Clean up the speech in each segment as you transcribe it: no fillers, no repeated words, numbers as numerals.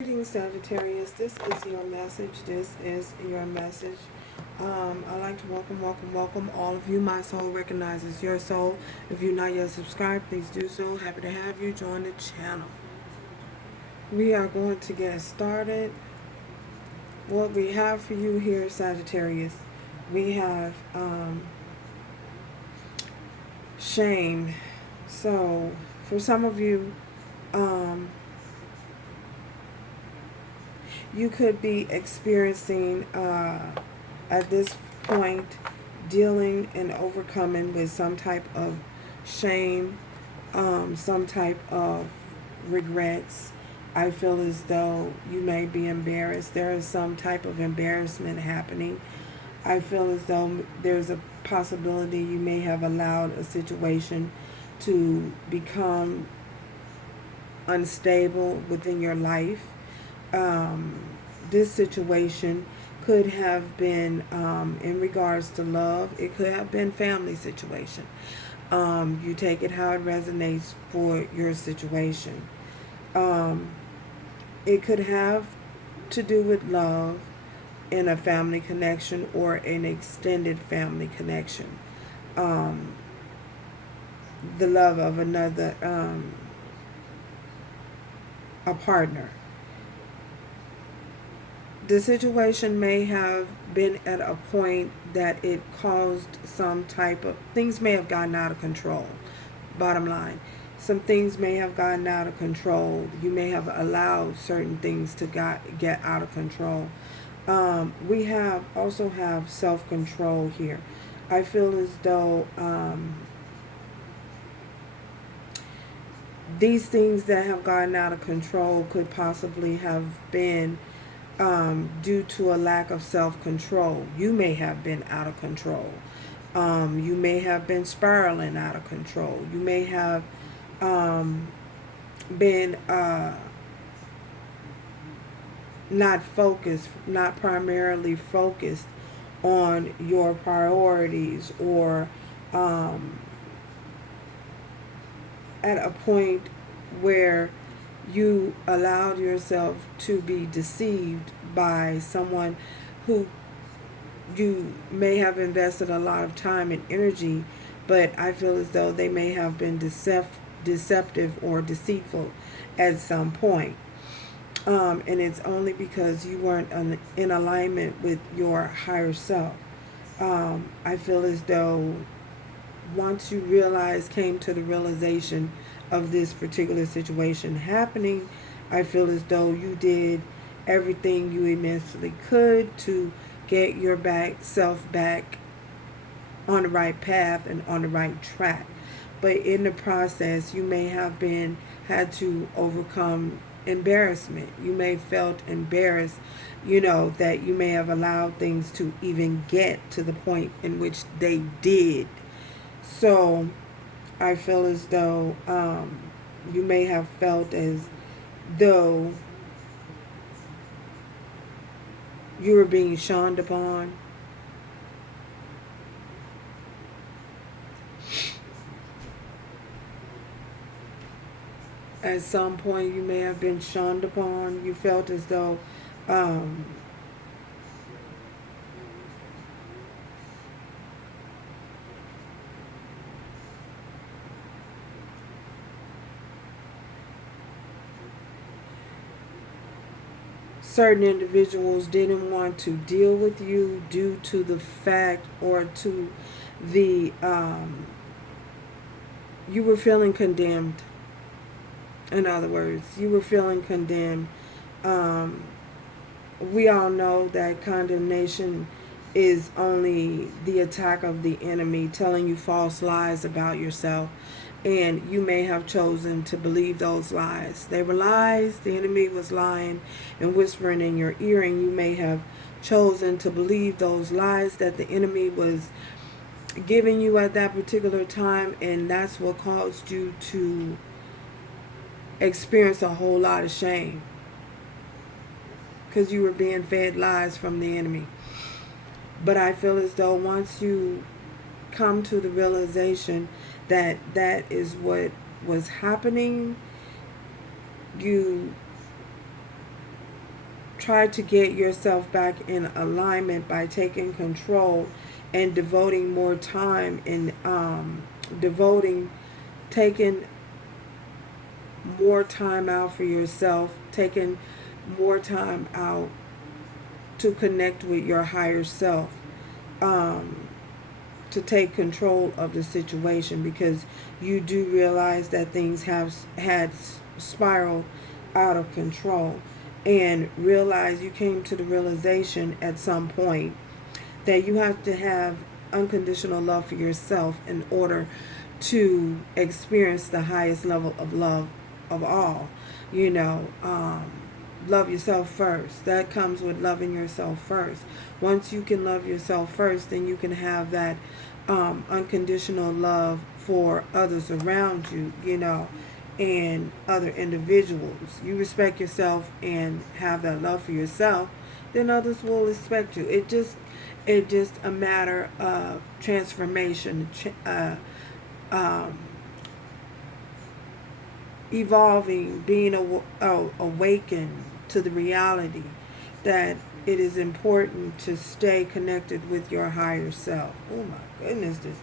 Greetings, Sagittarius. This is your message. This is your message. I'd like to welcome all of you. My soul recognizes your soul. If you're not yet subscribed, please do so. Happy to have you join the channel. We are going to get started. What we have for you here, Sagittarius, we have shame. So, for some of you, you could be experiencing at this point dealing and overcoming with some type of shame, some type of regrets. I feel as though you may be embarrassed. There is some type of embarrassment happening. I feel as though there's a possibility you may have allowed a situation to become unstable within your life. This situation could have been in regards to love. It could have been family situation. You take it how it resonates for your situation. It could have to do with love in a family connection or an extended family connection. The love of another, a partner. The situation may have been at a point that it caused some type of, things may have gotten out of control. Bottom line, some things may have gotten out of control. You may have allowed certain things to get out of control. We also have self-control here. I feel as though these things that have gotten out of control could possibly have been due to a lack of self-control. You may have been out of control. You may have been spiraling out of control. You may have been not focused, not primarily focused on your priorities, or at a point where you allowed yourself to be deceived by someone who you may have invested a lot of time and energy, but I feel as though they may have been deceptive or deceitful at some point. And it's only because you weren't in alignment with your higher self. I feel as though once you came to the realization of this particular situation happening, I feel as though you did everything you immensely could to get your self back on the right path and on the right track. But in the process, you may have had to overcome embarrassment. You may have felt embarrassed, that you may have allowed things to even get to the point in which they did. So I feel as though you may have felt as though you were being shunned upon. At some point you may have been shunned upon. You felt as though certain individuals didn't want to deal with you due to the fact, or to the you were feeling condemned. In other words, you were feeling condemned. We all know that condemnation is only the attack of the enemy telling you false lies about yourself. And you may have chosen to believe those lies. They were lies. The enemy was lying and whispering in your ear, and you may have chosen to believe those lies that the enemy was giving you at that particular time, and that's what caused you to experience a whole lot of shame, because you were being fed lies from the enemy. But I feel as though once you come to the realization that that is what was happening, you try to get yourself back in alignment by taking control and devoting more time and taking more time out for yourself, taking more time out to connect with your higher self, to take control of the situation, because you do realize that things had spiraled out of control, and realize you came to the realization at some point that you have to have unconditional love for yourself in order to experience the highest level of love of all. Love yourself first. That comes with loving yourself first. Once you can love yourself first, then you can have that unconditional love for others around you, and other individuals. You respect yourself and have that love for yourself, then others will respect you. It just a matter of transformation, evolving, being awakened to the reality that it is important to stay connected with your higher self. Oh my goodness, this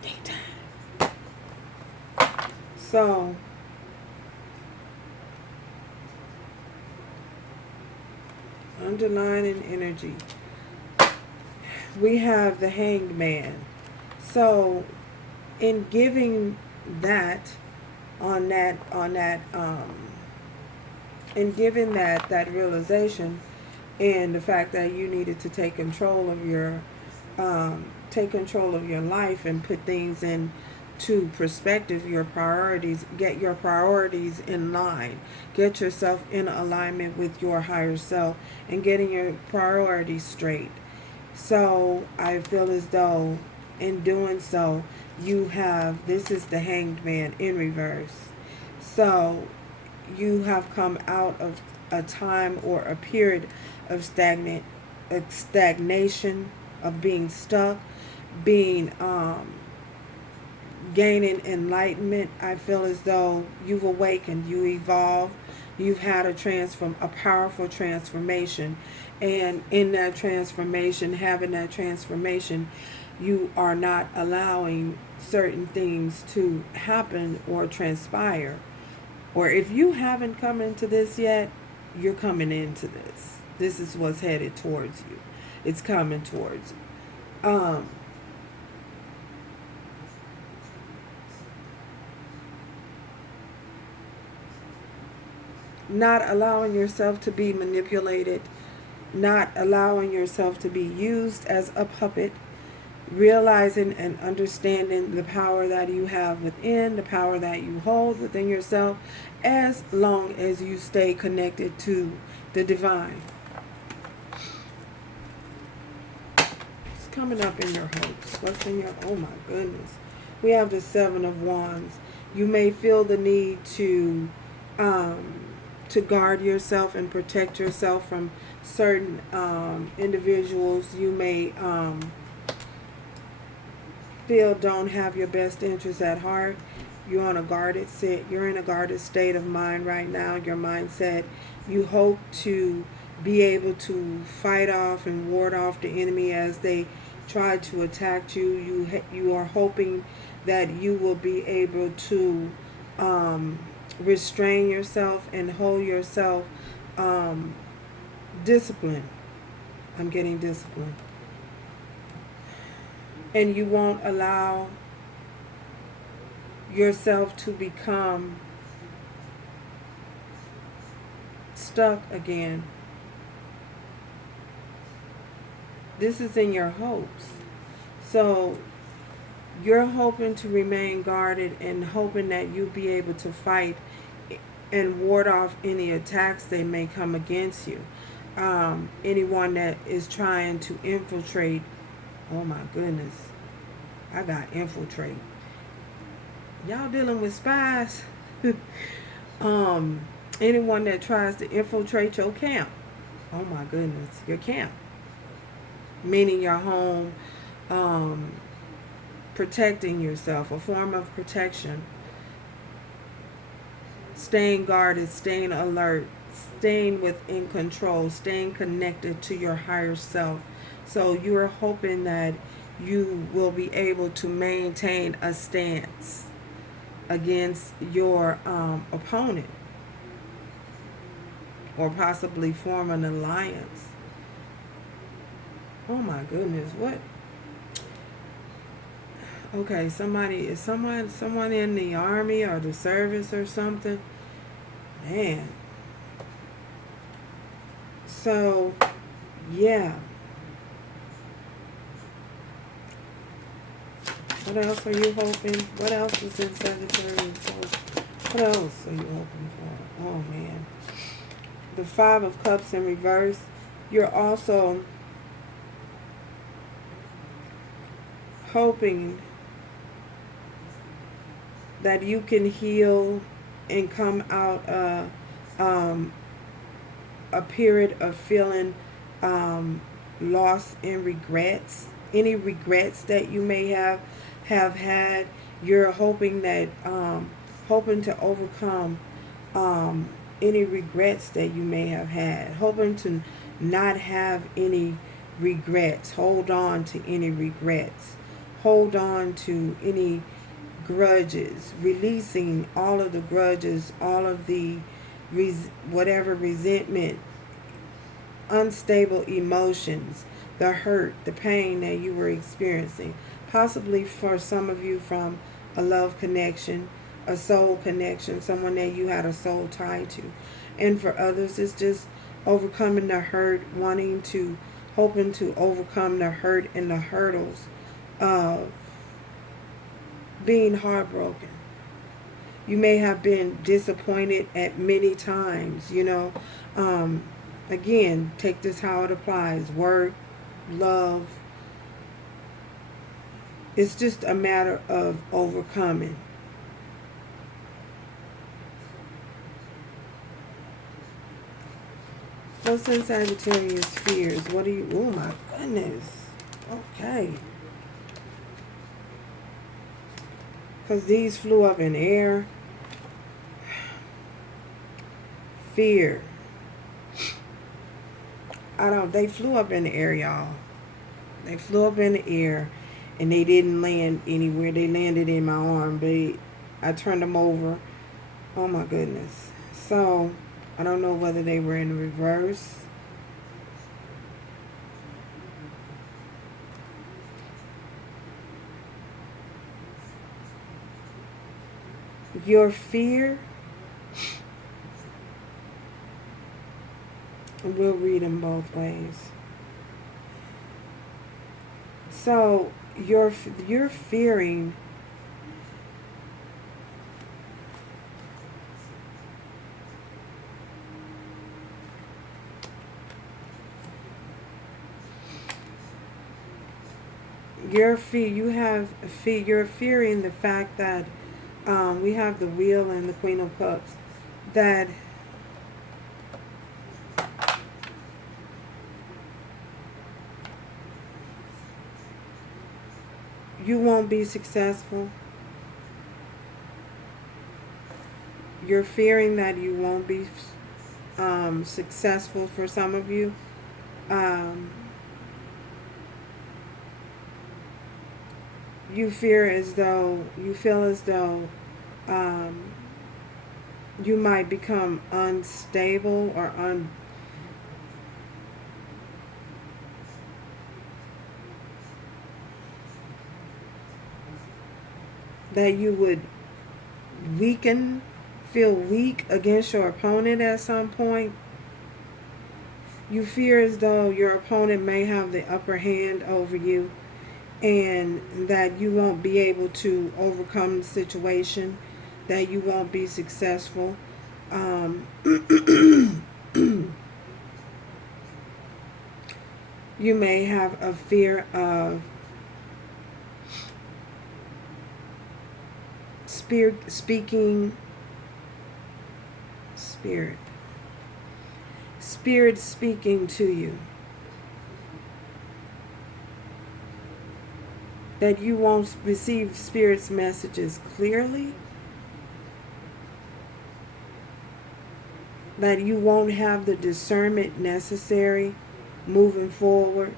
daytime. So underlying energy, we have the Hanged Man. So in giving that in giving that realization, and the fact that you needed to take control of your life and put things into perspective, your priorities, get your priorities in line, get yourself in alignment with your higher self, and getting your priorities straight. So I feel as though in doing so, this is the Hanged Man in reverse. So you have come out of a time or a period of stagnation, of being stuck, gaining enlightenment. I feel as though you've awakened, you evolved, you've had a powerful transformation, and in that transformation, you are not allowing certain things to happen or transpire. Or if you haven't come into this yet, you're coming into this. This is what's headed towards you. It's coming towards you. Not allowing yourself to be manipulated, not allowing yourself to be used as a puppet, realizing and understanding the power that you have within, the power that you hold within yourself, as long as you stay connected to the divine. It's coming up in your hopes. What's in your, oh my goodness. We have the Seven of Wands. You may feel the need to guard yourself and protect yourself from certain individuals. You may feel don't have your best interests at heart. You're in a guarded state of mind right now. Your mindset, you hope to be able to fight off and ward off the enemy as they try to attack you. You are hoping that you will be able to restrain yourself and hold yourself disciplined. I'm getting disciplined. And you won't allow yourself to become stuck again. This is in your hopes. So you're hoping to remain guarded and hoping that you'll be able to fight and ward off any attacks that may come against you. Anyone that is trying to infiltrate. Oh my goodness. I got infiltrate. Y'all dealing with spies. Anyone that tries to infiltrate your camp. Oh my goodness. Your camp. Meaning your home. Protecting yourself. A form of protection. staying guarded, staying alert, staying within control, staying connected to your higher self. So you are hoping that you will be able to maintain a stance against your opponent, or possibly form an alliance. Oh my goodness, what? Okay, someone in the army or the service or something. Man. So, yeah. What else are you hoping? What else is in Sagittarius? What else are you hoping for? Oh man. The Five of Cups in reverse. You're also hoping that you can heal and come out a period of feeling loss and regrets. Any regrets that you may have had, you're hoping that hoping to overcome any regrets that you may have had. Hoping to not have any regrets. Hold on to any regrets. Hold on to any grudges, releasing all of the grudges, all of the whatever resentment, unstable emotions, the hurt, the pain that you were experiencing. Possibly for some of you from a love connection, a soul connection, someone that you had a soul tie to. And for others, it's just overcoming the hurt, hoping to overcome the hurt and the hurdles of being heartbroken. You may have been disappointed at many times, Again, take this how it applies. Work, love. It's just a matter of overcoming. What's in Sagittarius fears? What do you... Oh my goodness. Okay. Because these flew up in air. Fear. They flew up in the air, y'all. They flew up in the air and they didn't land anywhere. They landed in my arm. I turned them over. Oh my goodness. So, I don't know whether they were in reverse. Your fear, we'll read them both ways. So you're fearing you're fearing the fact that we have the Wheel and the Queen of Cups, that you won't be successful. You're fearing that you won't be successful for some of you. You feel as though you might become unstable or that you would feel weak against your opponent at some point. You fear as though your opponent may have the upper hand over you and that you won't be able to overcome the situation, that you won't be successful. You may have a fear of spirit speaking to you, that you won't receive Spirit's messages clearly, that you won't have the discernment necessary moving forward.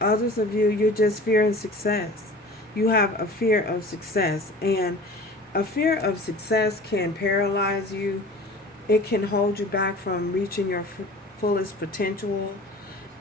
Others of you, you're just fearing success. You have a fear of success, and a fear of success can paralyze you. It can hold you back from reaching your fullest potential.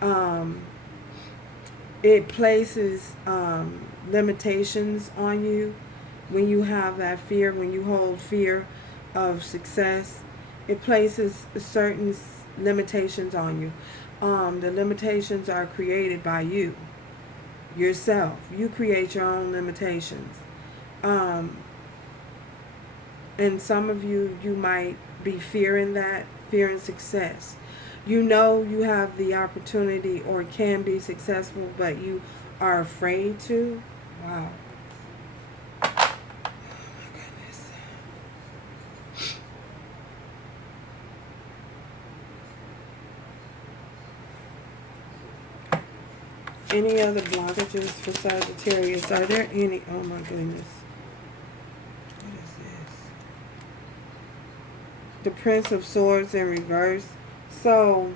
Um, it places limitations on you when you have that fear, when you hold fear of success. It places certain limitations on you. The limitations are created by you, yourself. You create your own limitations. Um, and some of you, you might be fearing that, fearing success. You know you have the opportunity or can be successful, but you are afraid to. Wow. Any other blockages for Sagittarius? Are there any? Oh my goodness. What is this? The Prince of Swords in reverse. So,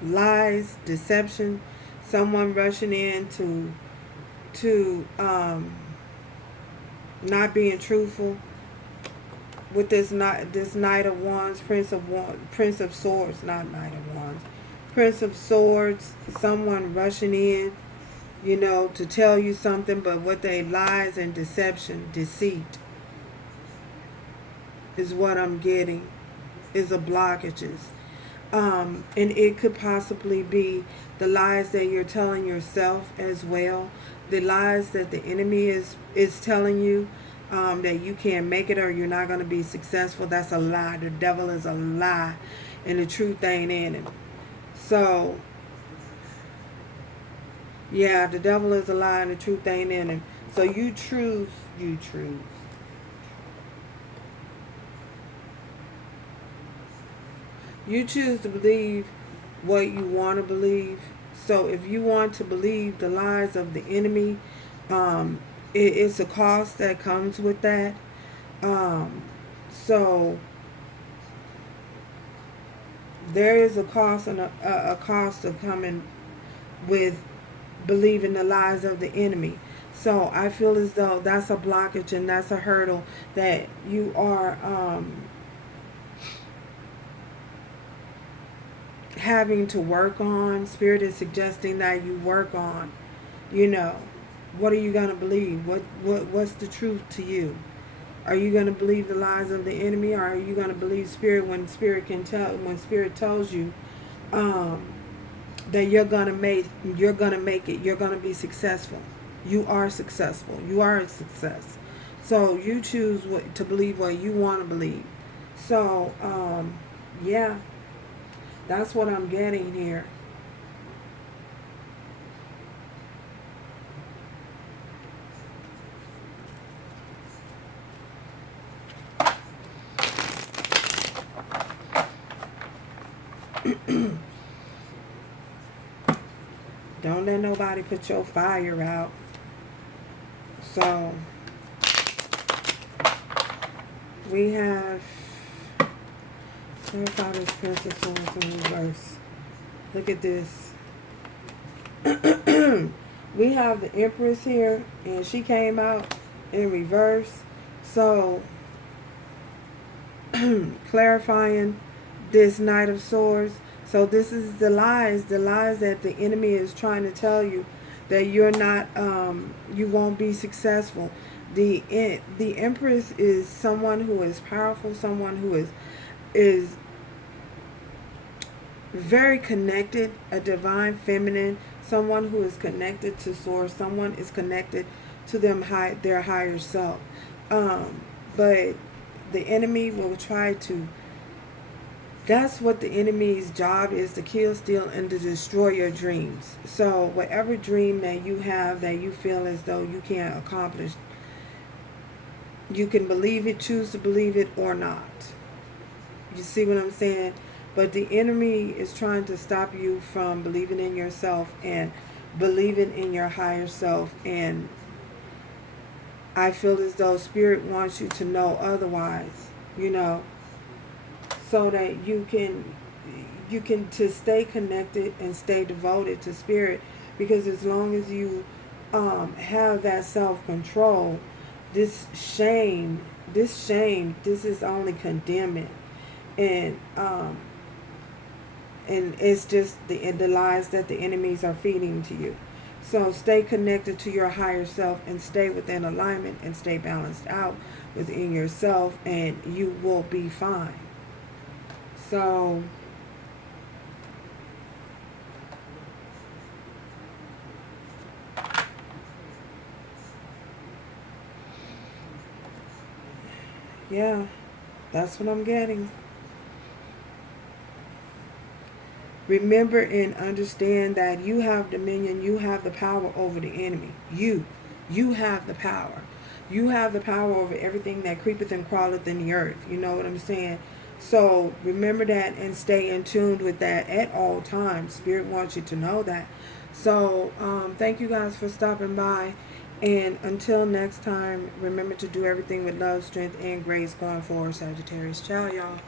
lies, deception, someone rushing in to not being truthful with this Knight of Wands, Prince of Swords, not Knight of Wands. Prince of Swords, someone rushing in, to tell you something, but what they lies and deception, deceit is what I'm getting, is the blockages. And it could possibly be the lies that you're telling yourself as well. The lies that the enemy is telling you, that you can't make it or you're not going to be successful. That's a lie. The devil is a lie, and the truth ain't in him. So, yeah, the devil is a lie and the truth ain't in him. So you choose. You choose to believe what you want to believe. So if you want to believe the lies of the enemy, it's a cost that comes with that. So there is a cost and a cost of coming with believing the lies of the enemy. So I feel as though that's a blockage and that's a hurdle that you are having to work on. Spirit is suggesting that you work on, what are you going to believe? What's the truth to you? Are you going to believe the lies of the enemy, or are you going to believe Spirit when Spirit tells you that you're going to make it, you're going to be successful. You are successful. You are a success. So you choose to believe what you want to believe. So yeah, that's what I'm getting here. Don't let nobody put your fire out. So we have clarify this Prince of Swords in reverse. Look at this. We have the Empress here, and she came out in reverse. So clarifying this Knight of Swords. So this is the lies that the enemy is trying to tell you, that you're not, you won't be successful. The Empress is someone who is powerful, someone who is very connected, a divine feminine, someone who is connected to source, someone is connected to their higher self. But the enemy will try to, that's what the enemy's job is, to kill, steal, and to destroy your dreams. So whatever dream that you have that you feel as though you can't accomplish, you can believe it, choose to believe it or not. You see what I'm saying? But the enemy is trying to stop you from believing in yourself and believing in your higher self. And I feel as though Spirit wants you to know otherwise, you know, so that you can to stay connected and stay devoted to Spirit, because as long as you have that self-control, this shame, this is only condemning. And it's just the lies that the enemies are feeding to you. So stay connected to your higher self and stay within alignment and stay balanced out within yourself, and you will be fine. So yeah, that's what I'm getting. Remember and understand that you have dominion, you have the power over the enemy. You have the power. You have the power over everything that creepeth and crawleth in the earth. You know what I'm saying? So remember that and stay in tune with that at all times. Spirit wants you to know that. So thank you guys for stopping by. And until next time, remember to do everything with love, strength, and grace going forward, Sagittarius. Ciao, y'all.